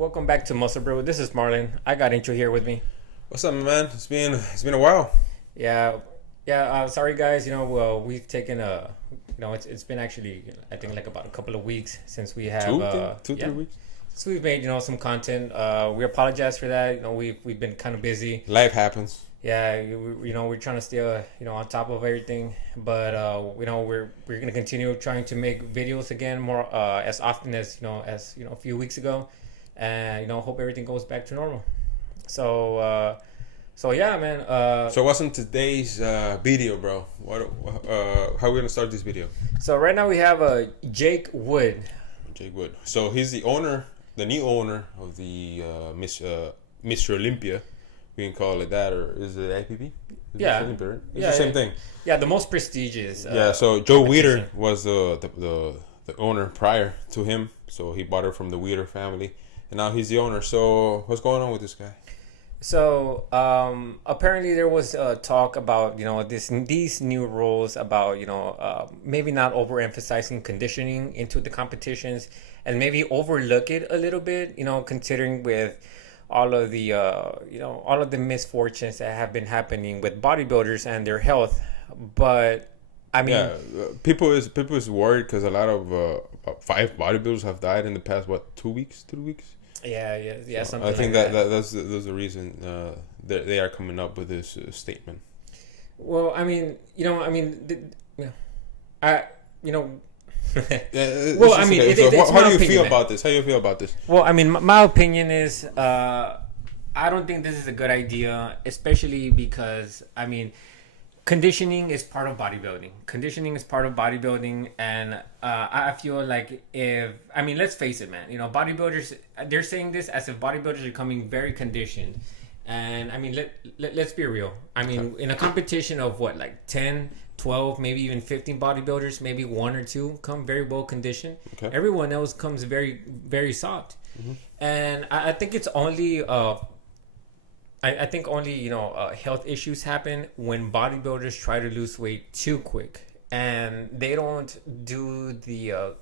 Welcome back to Muscle Brew. This is Marlon. I got Intro here with me. What's up, man? It's been a while. Yeah, yeah. Sorry, guys. Well, we've taken it's been actually I think like about a couple of weeks since we have Two, 3 weeks. since we've made some content. We apologize for that. We've been kind of busy. Life happens. Yeah, we're trying to stay on top of everything, but we're gonna continue trying to make videos again more as often as a few weeks ago, and hope everything goes back to normal. So yeah, man. So what's in today's video, bro? How are we gonna start this video? So right now we have Jake Wood. Jake Wood. So he's the owner, the new owner of the Mr. Olympia. We can call it that, or is it APP? Yeah, Olympia, it's the same thing. Yeah, the most prestigious. Yeah. So Joe Weider was the owner prior to him. So he bought it from the Weider family, and now he's the owner. So what's going on with this guy? So apparently there was talk about these new rules about maybe not overemphasizing conditioning into the competitions and maybe overlook it a little bit, considering with all of the all of the misfortunes that have been happening with bodybuilders and their health. But I mean, people is worried because a lot of about 5 bodybuilders have died in the past 2 weeks, 3 weeks. Yeah. So something I think like that. that's the reason they are coming up with this statement. Well, I mean, I well, I mean, how do you feel about this? How do you feel about this? Well, I mean, my opinion is I don't think this is a good idea, especially because I mean, conditioning is part of bodybuilding. And I feel like let's face it, man. Bodybuilders, they're saying this as if bodybuilders are becoming very conditioned. And I mean, let's be real. I mean, in a competition of 10, 12, maybe even 15 bodybuilders, maybe 1 or 2 come very well conditioned. Okay. Everyone else comes very, very soft. Mm-hmm. And I think it's only I think only health issues happen when bodybuilders try to lose weight too quick, and they don't do the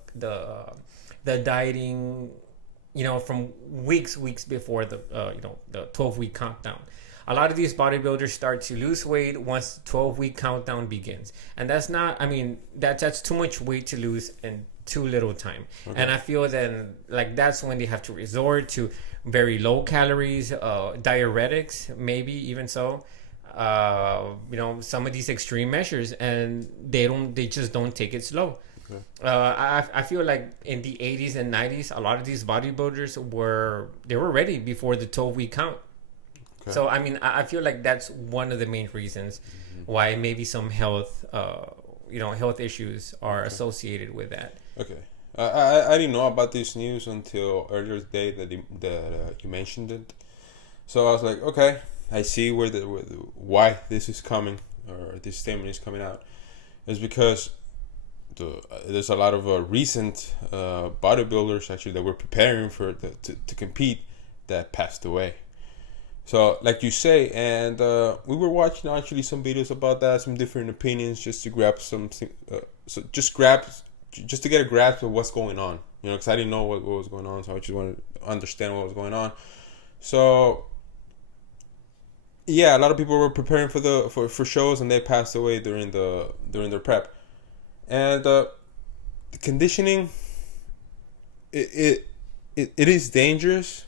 dieting from weeks before the 12-week countdown. A lot of these bodybuilders start to lose weight once the 12-week countdown begins, and that's too much weight to lose in too little time. Okay. And I feel then that's when they have to resort to very low calories, diuretics, maybe even so. Some of these extreme measures, and they just don't take it slow. Okay. I feel like in the 80s and 90s, a lot of these bodybuilders were ready before the 12-week count. Okay. So I mean, I feel like that's one of the main reasons why maybe some health issues are associated with that. Okay. I didn't know about this news until earlier today that you mentioned it. So I was like, okay, I see why this is coming, or this statement is coming out. It's because there's a lot of recent bodybuilders actually that were preparing to compete that passed away. So like you say, and we were watching actually some videos about that, some different opinions, just to grab something. Just to get a grasp of what's going on, because I didn't know what was going on, so I just wanted to understand what was going on. So, yeah, a lot of people were preparing for shows, and they passed away during their prep. And the conditioning, it is dangerous,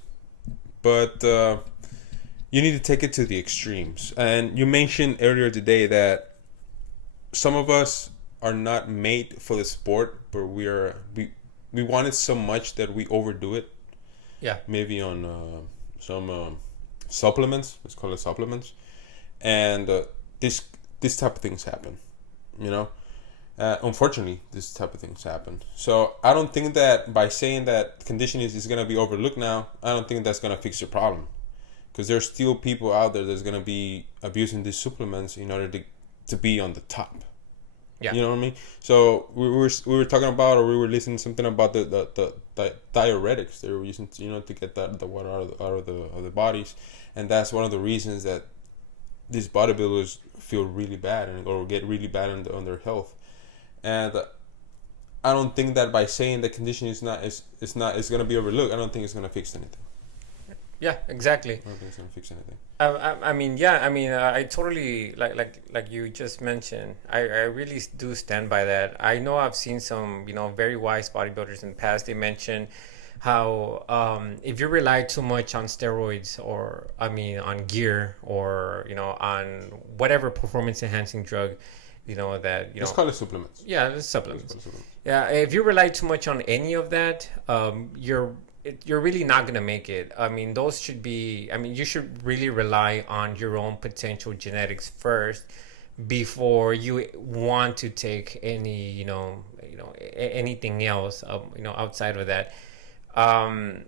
but you need to take it to the extremes. And you mentioned earlier today that some of us are not made for the sport, but we want it so much that we overdo it. Yeah. Maybe on some supplements. Let's call it supplements. And this type of things happen. Unfortunately, this type of things happen. So I don't think that by saying that conditioning is going to be overlooked now, I don't think that's going to fix your problem. Because there's still people out there that's going to be abusing these supplements in order to be on the top. Yeah. You know what I mean? So we were talking about, or we were listening to something about the diuretics they were using, to get the water out of the bodies, and that's one of the reasons that these bodybuilders feel really bad or get really bad on their health. And I don't think that by saying that conditioning is going to be overlooked, I don't think it's going to fix anything. Yeah, exactly. I don't think it's gonna fix anything. I mean, yeah, I mean, I totally like you just mentioned. I really do stand by that. I know I've seen some, very wise bodybuilders in the past. They mentioned how if you rely too much on steroids or I mean on gear or on whatever performance enhancing drug, that Let's call it supplements. yeah, it's supplements. Yeah, if you rely too much on any of that, you're really not gonna make it. I mean, those should be. I mean, you should really rely on your own potential genetics first before you want to take any, anything else, outside of that. Um,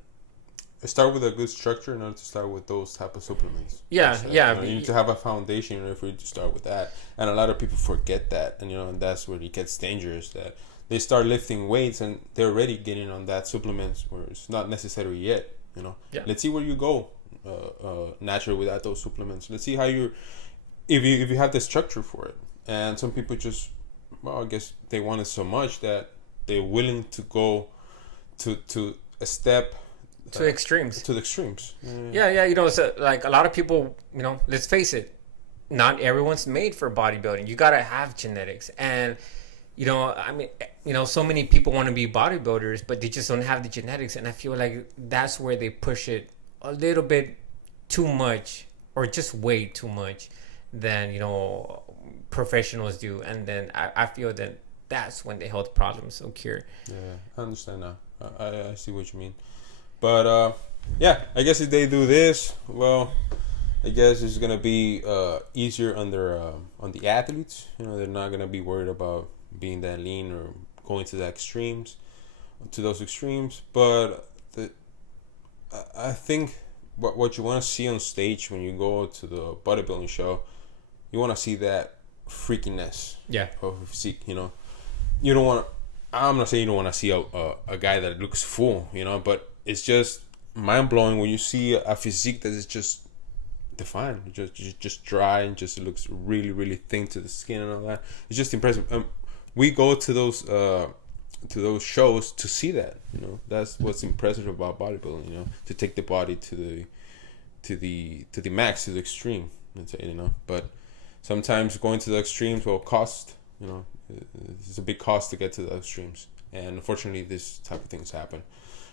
Start with a good structure in order to start with those type of supplements. yeah, yeah, You need to have a foundation in order for you to start with that. And a lot of people forget that, and that's where it gets dangerous. That they start lifting weights and they're already getting on that supplements where it's not necessary yet. Yeah. Let's see where you go naturally without those supplements. Let's see how if you have the structure for it. And some people just, well, I guess they want it so much that they're willing to go to a step to extremes. To the extremes. Yeah. So like a lot of people, let's face it, not everyone's made for bodybuilding. You gotta have genetics, and I mean, so many people want to be bodybuilders, but they just don't have the genetics, and I feel like that's where they push it a little bit too much, or just way too much, than professionals do, and then I feel that that's when the health problems occur. Yeah, I understand now. I see what you mean. But yeah, I guess if they do this, well, I guess it's gonna be easier on the athletes. They're not gonna be worried about being that lean or going to those extremes. But I think what you want to see on stage when you go to the bodybuilding show, you want to see that freakiness. Yeah. Of physique. You don't want. I'm not saying you don't want to see a guy that looks full. But it's just mind blowing when you see a physique that is just defined, just dry, and just looks really, really thin to the skin and all that. It's just impressive. We go to those shows to see that. That's what's impressive about bodybuilding. To take the body to the max, to the extreme. Let's say, But sometimes going to the extremes will cost. It's a big cost to get to the extremes, and unfortunately, this type of things happen.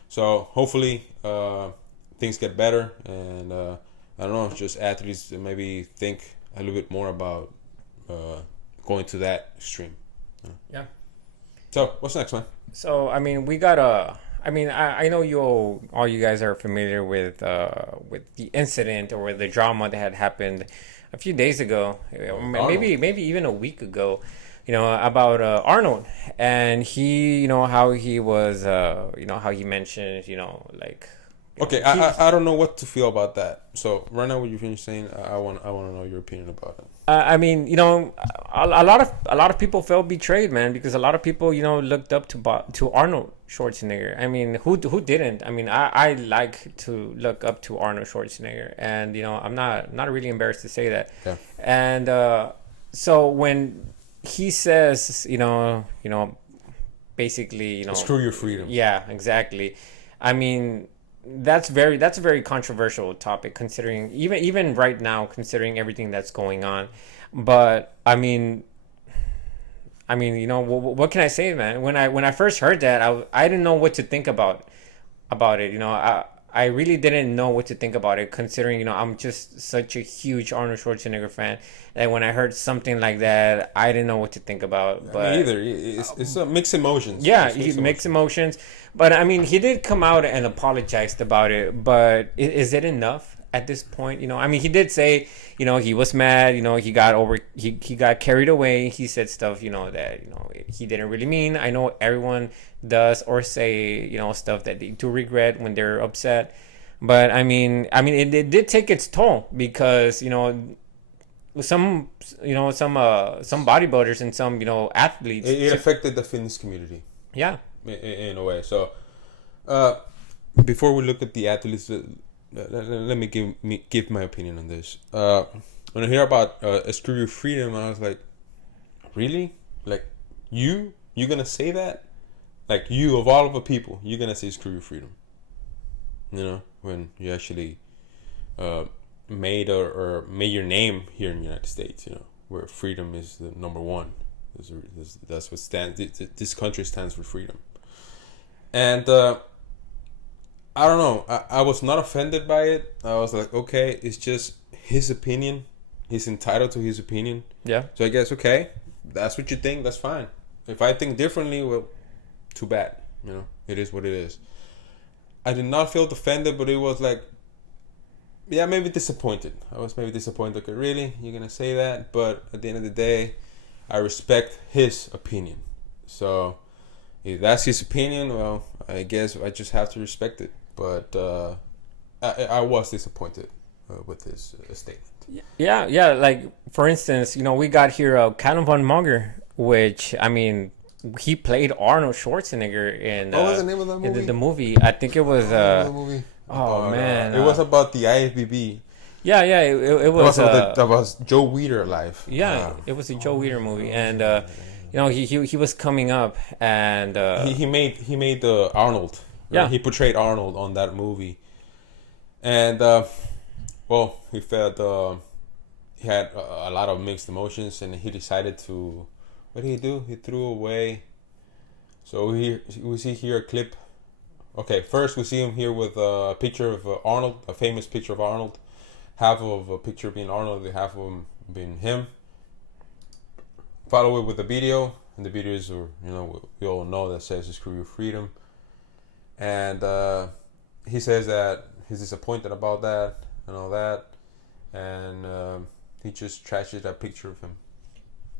So hopefully things get better, and I don't know, just athletes maybe think a little bit more about going to that extreme. Yeah. So what's next, man? So I mean, we got I know all you guys are familiar with the incident or the drama that had happened a few days ago, maybe even a week ago. About Arnold, and he, how he was, how he mentioned, like. Okay, I don't know what to feel about that. So right now, what you're saying, I want to know your opinion about it. I mean, a lot of people felt betrayed, man, because a lot of people, looked up to Arnold Schwarzenegger. I mean, who didn't? I mean, I like to look up to Arnold Schwarzenegger, and I'm not really embarrassed to say that. Yeah. And so when he says, basically, screw your freedom. Yeah, exactly. I mean, that's a very controversial topic, considering even right now, considering everything that's going on. But I mean, what can I say, man? When I first heard that, I didn't know what to think about it. I really didn't know what to think about it, considering, I'm just such a huge Arnold Schwarzenegger fan. And when I heard something like that, I didn't know what to think about. But me either. It's mixed emotions. Yeah, mixed emotions. But I mean, he did come out and apologized about it. But is it enough at this point? I mean, he did say, he was mad. He got carried away. He said stuff, that he didn't really mean. I know everyone does or say, stuff that they do regret when they're upset. But I mean, it did take its toll, because some bodybuilders and some athletes. It affected the fitness community. Yeah. In a way. So, before we look at the athletes, let me give my opinion on this. When I hear about screw your freedom, I was like, really? Like, you're gonna say that? Like, you, of all of the people, you're gonna say screw your freedom? When you actually made or made your name here in the United States. Where freedom is the number one. That's what stands. This country stands for freedom. And I don't know. I was not offended by it. I was like, okay, it's just his opinion. He's entitled to his opinion. Yeah. So I guess, okay, that's what you think. That's fine. If I think differently, well, too bad. It is what it is. I did not feel offended, but it was like, yeah, maybe disappointed. I was maybe disappointed. Okay, really? You're going to say that? But at the end of the day, I respect his opinion. So if that's his opinion, well, I guess I just have to respect it. But I was disappointed with his statement. Yeah. Like, for instance, we got here Callum Von Munger, which, I mean, he played Arnold Schwarzenegger in what was the name of that movie? In the movie. I think it was the movie? Man, it was about the IFBB. Yeah, it was. That was Joe Weider live. Yeah, it was a Joe Weider movie, and he was coming up, and he made the Arnold. Right? Yeah, he portrayed Arnold on that movie, and he felt he had a lot of mixed emotions, and he decided to. What did he do? He threw away. So we see here a clip. Okay, first we see him here with a picture of Arnold, a famous picture of Arnold. Half of a picture being Arnold, the half of him being him. Follow it with a video, and the video is, we all know that says "Screw your freedom," and he says that he's disappointed about that and all that, and he just trashes that picture of him.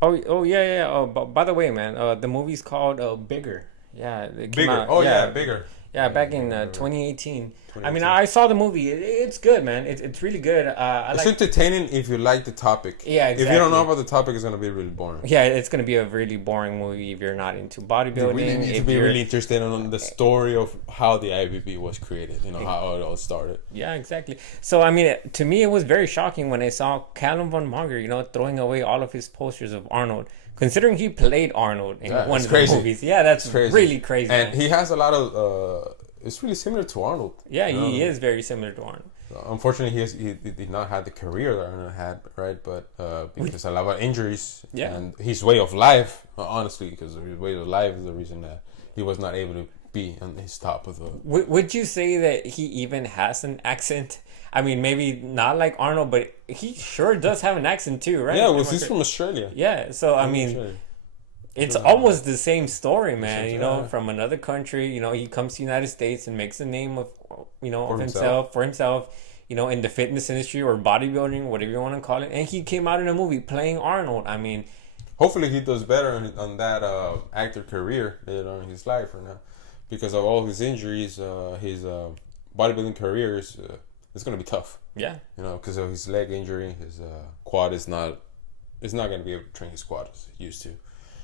Oh yeah. Oh, by the way, man, the movie's called Bigger. Yeah, it came Bigger. out, Bigger. Yeah, back in 2018. I mean, I saw the movie. It's good, man. It's really good. It's entertaining if you like the topic. Yeah, exactly. If you don't know about the topic, it's gonna be really boring. Yeah, it's gonna be a really boring movie if you're not into bodybuilding. You really need to be really interested in the story of how the IBB was created. How it all started. Yeah, exactly. So I mean, to me, it was very shocking when I saw Callum Von Munger, throwing away all of his posters of Arnold. Considering he played Arnold in one of the movies. Yeah, that's crazy. Really crazy. And he has a lot of... it's really similar to Arnold. Yeah, he is very similar to Arnold. Unfortunately, he did not have the career that Arnold had, right? But because a lot of injuries and his way of life, honestly, because his way of life is the reason that he was not able to be on his top of the... Would you say that he even has an accent? I mean, maybe not like Arnold, but he sure does have an accent too, right? Yeah, well, he's from Australia. Yeah, so I mean, it's almost the same story, man. From another country. He comes to the United States and makes a name of, for himself. In the fitness industry or bodybuilding, whatever you want to call it. And he came out in a movie playing Arnold. I mean, hopefully he does better on that actor career later on in his life right now, because of all his injuries. His bodybuilding career is. It's gonna be tough. Yeah. Because of his leg injury, his quad is not. It's not gonna be able to train his quad as he used to.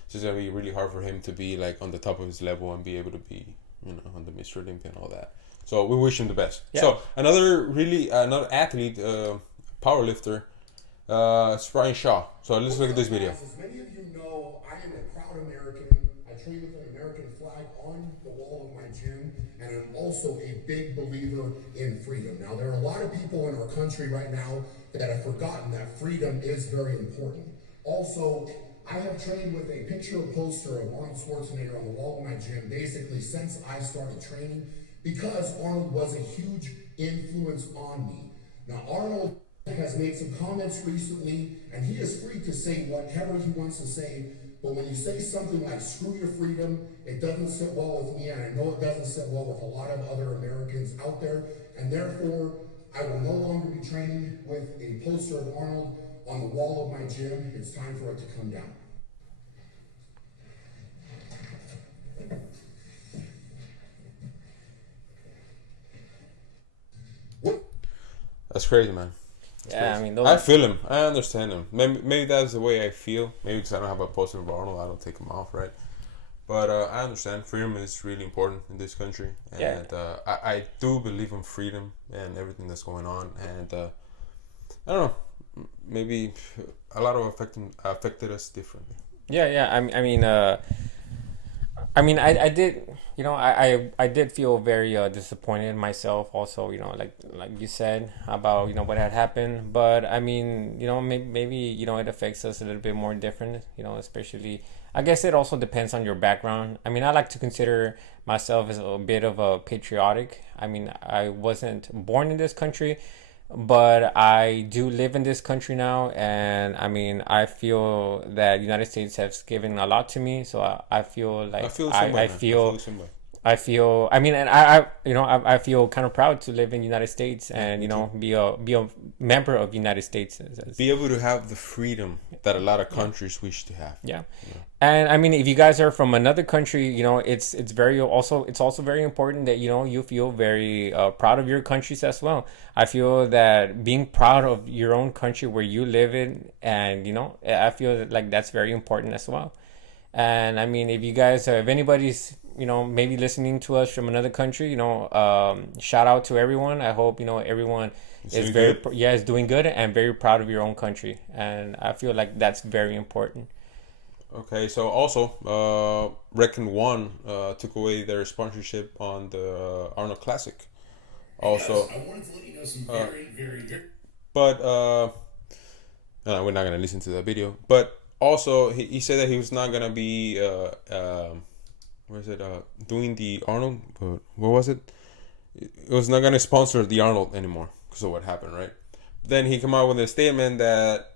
So it's gonna be really hard for him to be like on the top of his level and be able to be, on the Mr. Olympia and all that. So we wish him the best. Yeah. So another athlete, powerlifter, Brian Shaw. So let's look at this video. As many of you know, I am a proud American. I train with an American flag on the wall of my gym, and I'm also a big believer in freedom. Now, there are a lot of people in our country right now that have forgotten that freedom is very important. Also, I have trained with a picture poster of Arnold Schwarzenegger on the wall of my gym basically since I started training, because Arnold was a huge influence on me. Now, Arnold has made some comments recently, and he is free to say whatever he wants to say, but when you say something like "screw your freedom," it doesn't sit well with me, and I know it doesn't sit well with a lot of other Americans out there, and therefore I will no longer be training with a poster of Arnold on the wall of my gym. It's time for it to come down. That's crazy, man. That's crazy. I feel him. I understand him. Maybe that's the way I feel. Maybe because I don't have a poster of Arnold, I don't take him off, right? But I understand freedom is really important in this country, and I do believe in freedom and everything that's going on. And I don't know, maybe a lot of affected us differently. Yeah. I mean, I did. I did feel very disappointed myself also, like you said about, what had happened. But I mean, maybe, it affects us a little bit more different, especially, I guess it also depends on your background. I mean, I like to consider myself as a bit of a patriotic. I mean, I wasn't born in this country, but I do live in this country now, and I mean, I feel that United States has given a lot to me, so I feel like I feel the same way, I man. feel I feel the same way. I feel. I mean, and I feel kind of proud to live in the United States and be a member of the United States. Be able to have the freedom that a lot of countries wish to have. Yeah. And I mean, if you guys are from another country, it's also very important that you feel very proud of your countries as well. I feel that being proud of your own country where you live in, and I feel like that's very important as well. And I mean, if anybody's maybe listening to us from another country, shout out to everyone. I hope everyone is is doing good and very proud of your own country, and I feel like that's very important. Okay, so also, Reckon One took away their sponsorship on the Arnold Classic. Also, I wanted to let you know some very but we're not gonna listen to that video. But also, he said that he was not gonna be doing the Arnold. But what was it? It was not gonna sponsor the Arnold anymore because of what happened, right? Then he came out with a statement that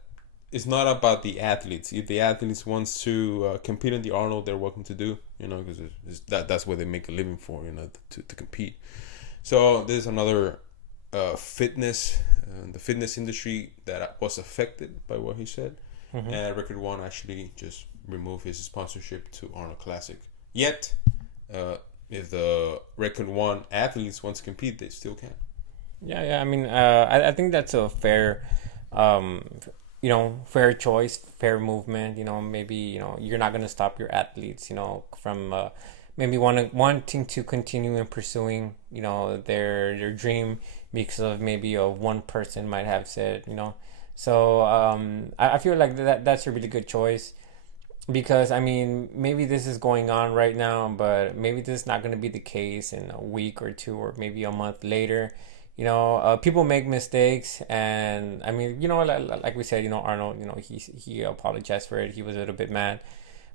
it's not about the athletes. If the athletes wants to compete in the Arnold, they're welcome to do, because that's what they make a living for, to compete. So there's another fitness, the fitness industry that was affected by what he said. Mm-hmm. And Record One actually just removed his sponsorship to Arnold Classic. Yet, if the Record One athletes want to compete, they still can. Yeah. I mean, I think that's a fair, fair choice, fair movement. Maybe you're not gonna stop your athletes, from maybe wanting to continue and pursuing, their dream because of maybe one person might have said, So I feel like that's a really good choice. Because, I mean, maybe this is going on right now, but maybe this is not going to be the case in a week or two or maybe a month later. People make mistakes, and I mean, like we said, Arnold, he apologized for it. He was a little bit mad,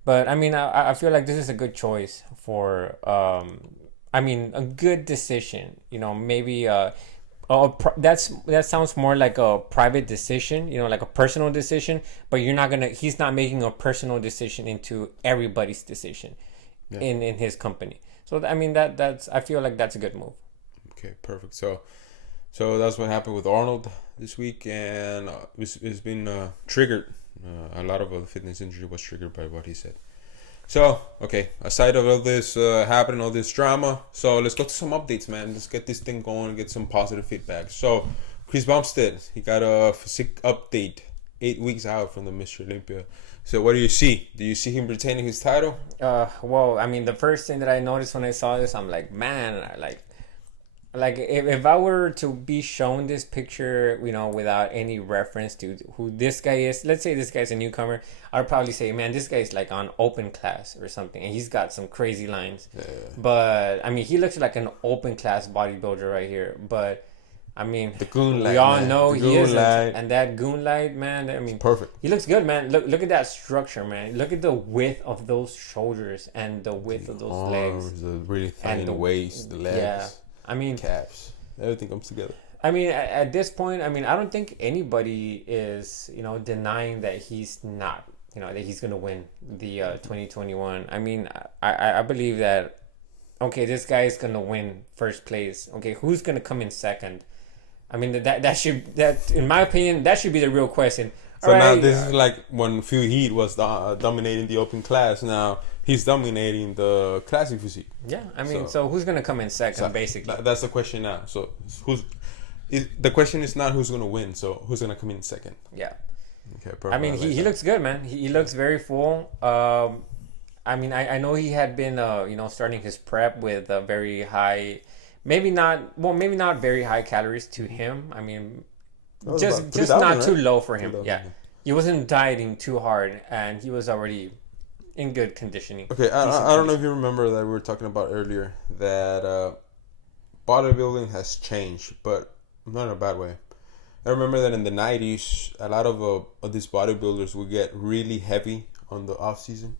but I mean, I feel like this is a good choice for, I mean, a good decision. Maybe that sounds more like a private decision, like a personal decision. But he's not making a personal decision into everybody's decision, in his company. So I mean, I feel like that's a good move. Okay, perfect. So that's what happened with Arnold this week, and it's been triggered. A lot of the fitness industry was triggered by what he said. So, okay, aside of all this happening, all this drama, so let's go to some updates, man. Let's get this thing going and get some positive feedback. So, Chris Bumstead, he got a physique update 8 weeks out from the Mr. Olympia. So, what do you see? Do you see him retaining his title? Well, I mean, the first thing that I noticed when I saw this, I'm like, man, like if I were to be shown this picture, without any reference to who this guy is, let's say this guy's a newcomer, I'd probably say, man, this guy's like on open class or something, and he's got some crazy lines. Yeah. But I mean, he looks like an open class bodybuilder right here. But I mean, the goon light, we all man. know the he isn't, light. and that goon light, man. I mean, it's perfect. He looks good, man. Look at that structure, man. Look at the width of those shoulders and the width of those arms, legs. The really thin, and the waist, the legs. Yeah, I mean, calves. Everything comes together. I mean, at this point, I mean, I don't think anybody is, denying that he's not, that he's going to win the 2021. I mean, I believe that, okay, this guy is going to win first place. Okay, who's going to come in second? I mean, that in my opinion, that should be the real question. So now this is like when Phil Heath was dominating the open class. Now he's dominating the classic physique. Yeah, I mean, so who's gonna come in second, basically? That's the question now. So the question is not who's gonna win. So who's gonna come in second? Yeah. Okay. Perfect. I mean, he looks good, man. He looks very full. I mean, I know he had been starting his prep with a very high, maybe not very high calories to him. I mean, just not too low for him. Yeah. He wasn't dieting too hard, and he was already in good conditioning. Okay, I don't know if you remember that we were talking about earlier that bodybuilding has changed, but not in a bad way. I remember that in the 90s, a lot of these bodybuilders would get really heavy on the off season,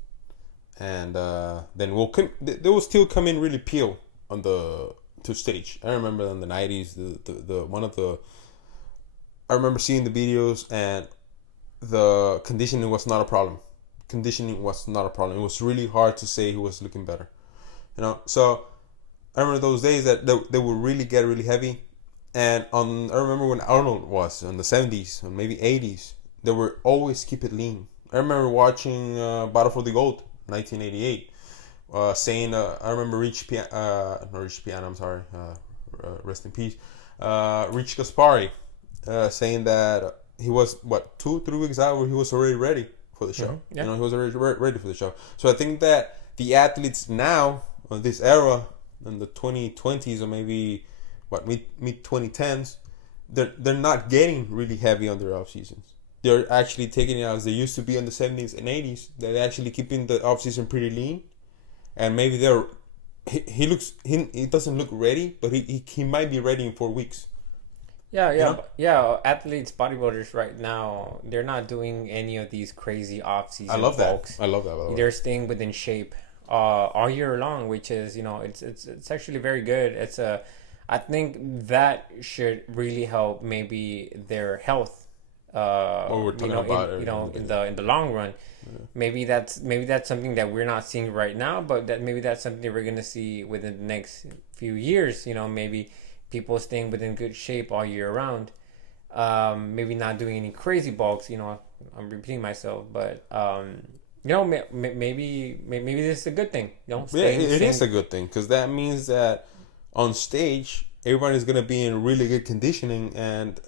and then they will still come in really peel on the to stage. I remember in the 90s, I remember seeing the videos, and the conditioning was not a problem. Conditioning was not a problem. It was really hard to say who was looking better, So I remember those days that they would really get really heavy. And I remember when Arnold was in the 70s and maybe 80s, they were always keep it lean. I remember watching Battle for the Gold, 1988, saying, I remember rest in peace, Rich Gaspari, saying that he was, 2-3 weeks out where he was already ready for the show. Mm-hmm. Yeah. He was already ready for the show. So I think that the athletes now, on this era, in the 2020s or maybe mid 2010s, they're not getting really heavy on their off seasons. They're actually taking it as they used to be in the 70s and 80s. They're actually keeping the off season pretty lean, and maybe he doesn't look ready, but he might be ready in 4 weeks. Yeah. Athletes, bodybuilders right now, they're not doing any of these crazy off season. I love bulks. that. I love that. They're staying within shape all year long, which is it's actually very good. I think that should really help maybe their health. What we're talking about, in the long run, maybe that's something that we're not seeing right now, but that's something that we're gonna see within the next few years. Maybe people staying within good shape all year round. Maybe not doing any crazy bulks. I'm repeating myself, but maybe this is a good thing. It is a good thing, because that means that on stage everyone is gonna be in really good conditioning, and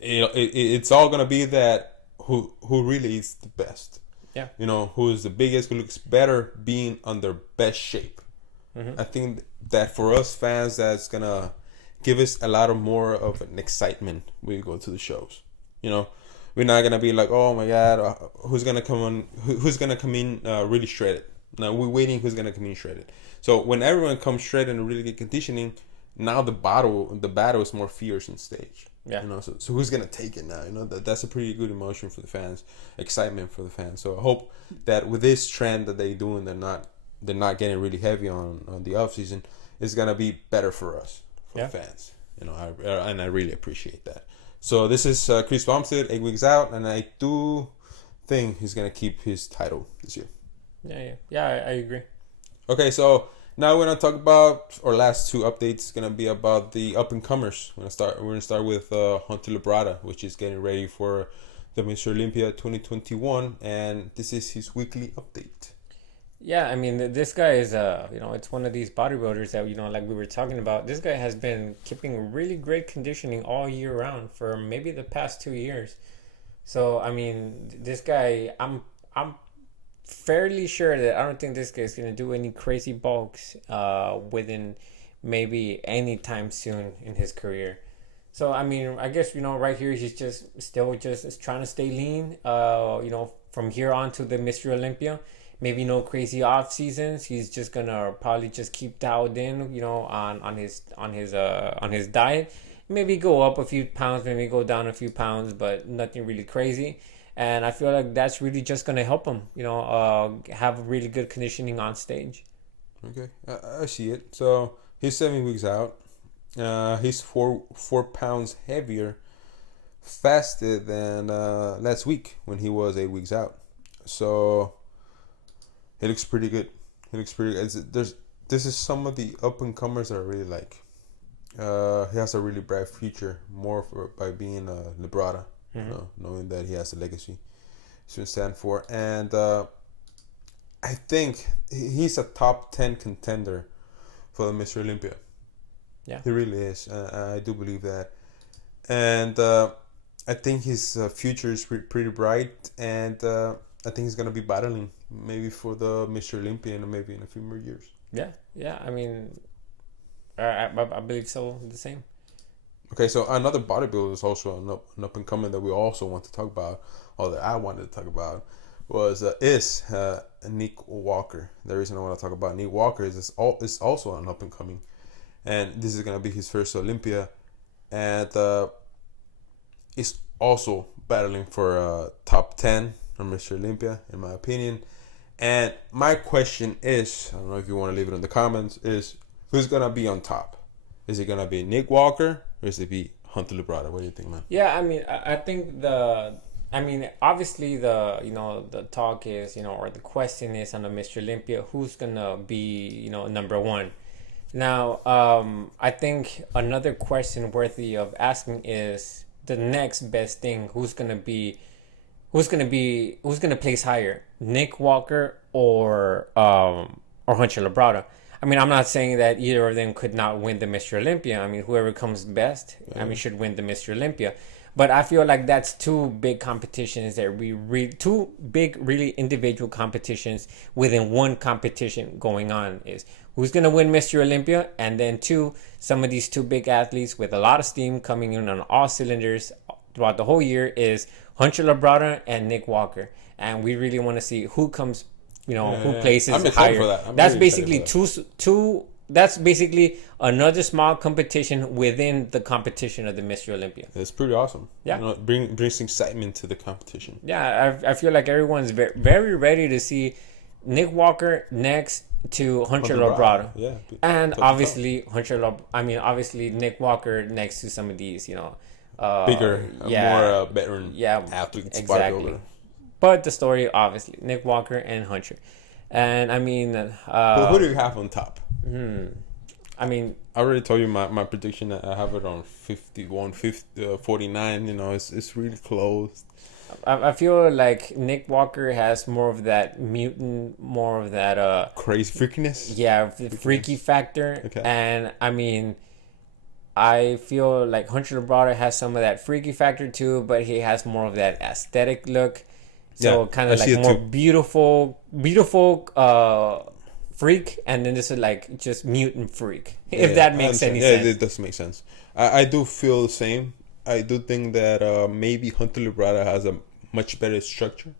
it's all gonna be that who really is the best. Yeah. Who is the biggest, who looks better, being on their best shape. Mm-hmm. I think that for us fans, that's gonna give us a lot more of an excitement when we go to the shows. We're not gonna be like, oh my god, who's gonna come in really shredded. No, we're waiting who's gonna come in shredded. So when everyone comes shredded and really good conditioning, now the battle is more fierce on stage. Yeah. So who's gonna take it now? That's a pretty good emotion for the fans, excitement for the fans. So I hope that with this trend that they're doing, they're not getting really heavy on the off season, it's gonna be better for us, the fans. And I really appreciate that. So this is Chris Bumstead, 8 weeks out, and I do think he's gonna keep his title this year. Yeah. I agree. Okay, so now we're gonna talk about our last two updates. Gonna be about the up and comers. We're gonna start with Hunter Labrada, which is getting ready for the Mr. Olympia 2021, and this is his weekly update. Yeah, I mean, this guy is it's one of these bodybuilders that like we were talking about. This guy has been keeping really great conditioning all year round for maybe the past 2 years. So I mean, this guy, I'm fairly sure that I don't think this guy's gonna do any crazy bulks within maybe any time soon in his career. So I mean, I guess right here he's still trying to stay lean. From here on to the Mr. Olympia, maybe no crazy off seasons. He's just gonna probably just keep dialed in, on his diet. Maybe go up a few pounds, maybe go down a few pounds, but nothing really crazy. And I feel like that's really just going to help him, have really good conditioning on stage. Okay, I see it. So he's 7 weeks out. He's 4 pounds heavier, fasted than last week when he was 8 weeks out. So he looks pretty good. This is some of the up and comers that I really like. He has a really bright future, by being a Labrada. Knowing that he has a legacy to stand for, and I think he's a top 10 contender for the Mr. Olympia. Yeah, he really is. I do believe that, and I think his future is pretty bright, and I think he's gonna be battling maybe for the Mr. Olympia maybe in a few more years. Yeah. I mean, I believe so. The same. Okay, so another bodybuilder is also an up and coming that we also want to talk about, or that I wanted to talk about, is Nick Walker. The reason I want to talk about Nick Walker is also an up and coming, and this is gonna be his first Olympia, and is also battling for top 10 on Mr. Olympia, in my opinion. And my question is, I don't know if you want to leave it in the comments, is who's gonna be on top? Is it gonna be Nick Walker or is it be Hunter Labrada? What do you think, man? Yeah, I mean, I think obviously the talk is, or the question is on the Mr. Olympia, who's gonna be, number one. Now, I think another question worthy of asking is the next best thing. Who's gonna place higher, Nick Walker or Hunter Labrada? I mean, I'm not saying that either of them could not win the Mr. Olympia. I mean, whoever comes best, should win the Mr. Olympia. But I feel like that's two big competitions that two big, really individual competitions within one competition going on. Is who's going to win Mr. Olympia, and then two, some of these two big athletes with a lot of steam coming in on all cylinders throughout the whole year is Hunter Labrada and Nick Walker. And we really want to see who comes, who places I'm higher. for that. That's basically two. That's basically another small competition within the competition of the Mr. Olympia. It's pretty awesome. Yeah, brings excitement to the competition. Yeah, I feel like everyone's very, very ready to see Nick Walker next to Hunter Labrada. Yeah, and obviously obviously Nick Walker next to some of these, bigger, more veteran athletes. Exactly. But the story, obviously, Nick Walker and Hunter. And I mean, who do you have on top? I mean, I already told you my prediction. I have it on 49. It's really close. I feel like Nick Walker has more of that mutant, more of that crazy freakiness. Yeah, the freaky factor. Okay. And I mean, I feel like Hunter Labrada has some of that freaky factor too, but he has more of that aesthetic look. So kind of like more beautiful freak, and then this is like just mutant freak. If that makes any sense. Yeah, it does make sense. I do feel the same. I do think that maybe Hunter Labrada has a much better structure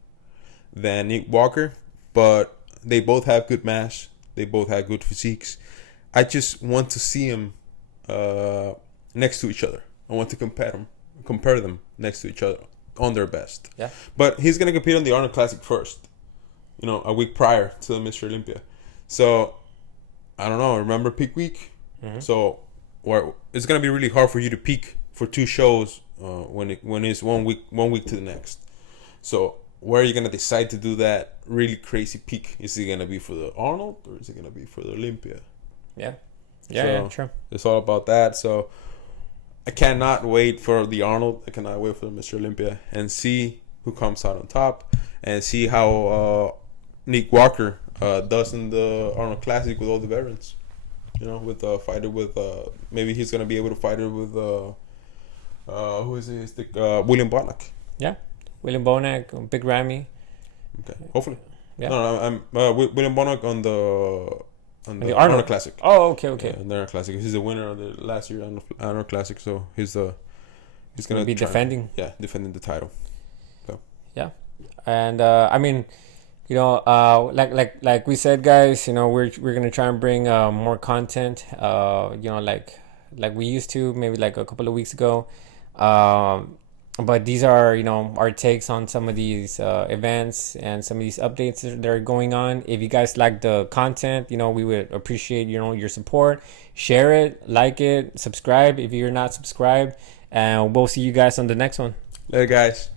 than Nick Walker, but they both have good mass. They both have good physiques. I just want to see them next to each other. I want to compare them next to each other on their best. Yeah. But he's gonna compete on the Arnold Classic first. A week prior to the Mr. Olympia. So I don't know. Remember peak week? Mm-hmm. So it's gonna be really hard for you to peak for two shows when it's one week to the next. So where are you gonna decide to do that really crazy peak? Is it gonna be for the Arnold or is it gonna be for the Olympia? Yeah. Yeah, true. It's all about that. So I cannot wait for the Arnold. I cannot wait for the Mr. Olympia and see who comes out on top and see how Nick Walker does in the Arnold Classic with all the veterans. With fighter with maybe he's gonna be able to fight it with who is it? William Bonac. Yeah, William Bonac, Big Ramy. Okay, hopefully. Yeah. No, I'm William Bonac on the Arnold Classic. Oh, okay. Yeah, the Arnold Classic. He's the winner of the last year Arnold Classic, so he's gonna be defending. Defending the title. So. Yeah, and I mean, like we said, guys, we're gonna try and bring more content. Like we used to maybe like a couple of weeks ago. But these are, our takes on some of these events and some of these updates that are going on. If you guys like the content, we would appreciate, your support. Share it, like it, subscribe if you're not subscribed. And we'll see you guys on the next one. Later, guys.